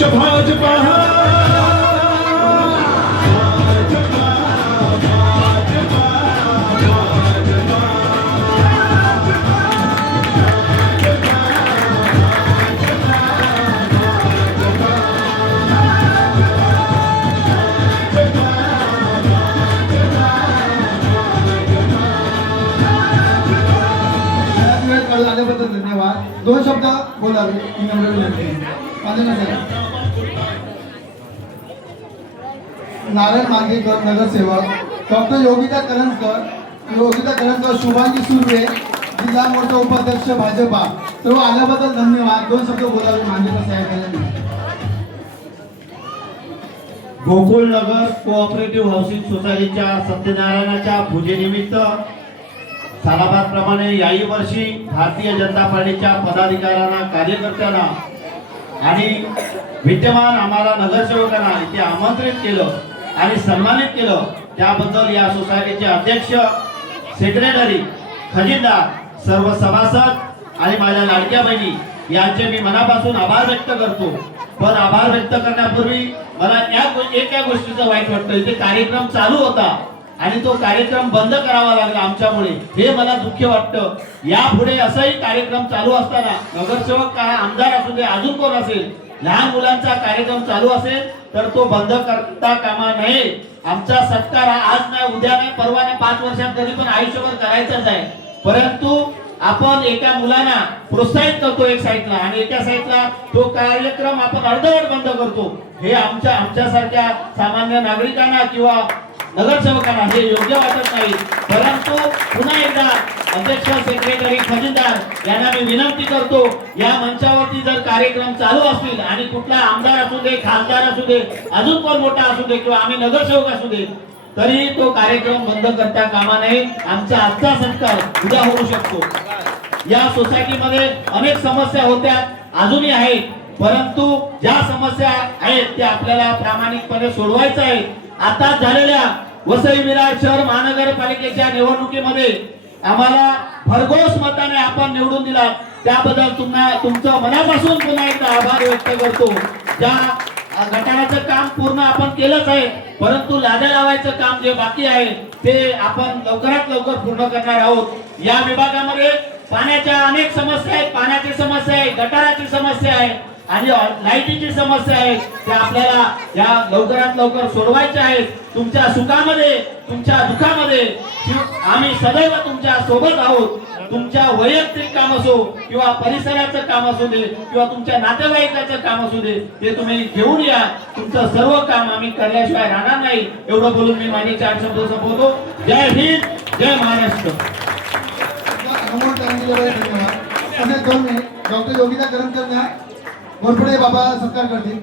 पक्ष भाजपा आल्याबद्दल धन्यवाद. दोन शब्द बोलावे ही नम्र विनंती. नारायण मांगेकर नगरसेवक, डॉक्टर योगिता करंजकर, शुभांगी सुर्वे जिल्हा मोर्चा उपाध्यक्ष भाजपा, सर्व आल्याबद्दल धन्यवाद. दोन शब्द बोलावे मांगेकर साहेब. गोकुळनगर कोऑपरेटिव्ह हाऊसिंग सोसायटीच्या सत्यनारायणाच्या पूजेनिमित्त सालाबादप्रमाणे याही वर्षी भारतीय जनता पार्टीच्या पदाधिकाऱ्यांना, कार्यकर्त्यांना आणि विद्यमान आम्हाला नगरसेवकांना इथे आमंत्रित केलं आणि सन्मानित केलं. त्याबद्दल या सोसायटीचे अध्यक्ष, सेक्रेटरी, खजिनदार, सर्व सभासद आणि माझ्या लाडक्या बहिणी यांचे मी मनापासून आभार व्यक्त करतो. पण आभार व्यक्त करण्यापूर्वी मला एका गोष्टीचं वाईट वाटतं. इथे कार्यक्रम चालू होता आणि तो कार्यक्रम बंद करावा लागला आमच्यामुळे, हे मला दुःख वाटतं. यापुढे असाही कार्यक्रम चालू असताना नगरसेवक काय, आमदार असू दे, अजून कोण असेल, लहान मुलांचा कार्यक्रम चालू असेल तर तो बंद करता कामा नये. आमचा सत्कार हा आज नाही, उद्या नाही, परवा नाही, 5 वर्षात कधी पण आयुष्यभर करायचाच आहे. परंतु आपण एका मुलांना प्रोत्साहित करतो एक साईडला आणि एका साईडला तो कार्यक्रम आपण अर्धवट बंद करतो. हे आमच्यासारख्या सामान्य नागरिकांना किंवा नगरसेवकांना हे योग्य वाटत नाही. परंतु पुन्हा एकदा अध्यक्ष, सेक्रेटरी, खजिनदार यांना मी विनंती करतो, या मंचावरती जर कार्यक्रम चालू असतील आणि कुठला आमदार असू दे, खासदार असू दे, अजून कोण मोठा असू दे किंवा आम्ही नगरसेवक असू दे, तरी तो कार्यक्रम बंद करता कामा नये. आमचा आजचा सत्कार उद्या होऊ शकतो. या सोसायटीमध्ये अनेक समस्या होत्या, अजूनही आहेत, परंतु ज्या समस्या आहेत त्या आपल्याला प्रामाणिकपणे सोडवायच्या आहेत. आता झालेल्या वसई विरार शहर महानगरपालिकेच्या निवडणुकीमध्ये आम्हाला भरघोस मताने आपण निवडून दिला, त्याबद्दल तुमचं मनापासून पुन्हा एकदा आभार व्यक्त करतो. ज्या गटाराचं काम पूर्ण आपण केलंच आहे, परंतु लाद्या लावायचं काम जे बाकी आहे ते आपण लवकरात लवकर पूर्ण करणार आहोत. या विभागामध्ये पाण्याच्या अनेक समस्या आहेत, पाण्याची समस्या आहे, गटाराची समस्या आहे आणि लाईटीची समस्या आहे. त्या आपल्याला या लवकरात लवकर सोडवायच्या आहेत. तुमच्या सुखामध्ये, तुमच्या दुःखामध्ये आम्ही सदैव तुमच्या सोबत आहोत. तुमच्या वैयक्तिक काम असो किंवा परिसराचं काम असू दे किंवा तुमच्या नातेवाईकाचं काम असू दे, ते तुम्ही घेऊन या. तुमचं सर्व काम आम्ही करल्याशिवाय राहणार नाही. एवढं बोलून मी माझे 4 शब्द संपवतो. जय हिंद, जय महाराष्ट्र. डॉक्टर योगिता करंजकर घोरपडे बाबा सत्कार करतील.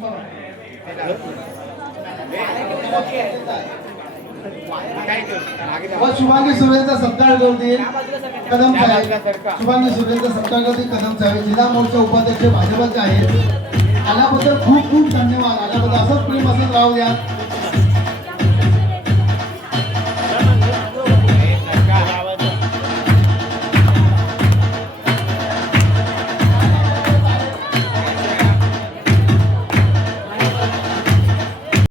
शुभांगी सुरेंचा सत्कार करतील कदम साहेब. शुभांगी सुरेंचा सत्कार करतील कदम साहेब, जिल्हा मोर्चा उपाध्यक्ष भाजपचे आहेत. आल्याबद्दल खूप खूप धन्यवाद. आल्याबद्दल असंच प्रेम असंच राहू द्या.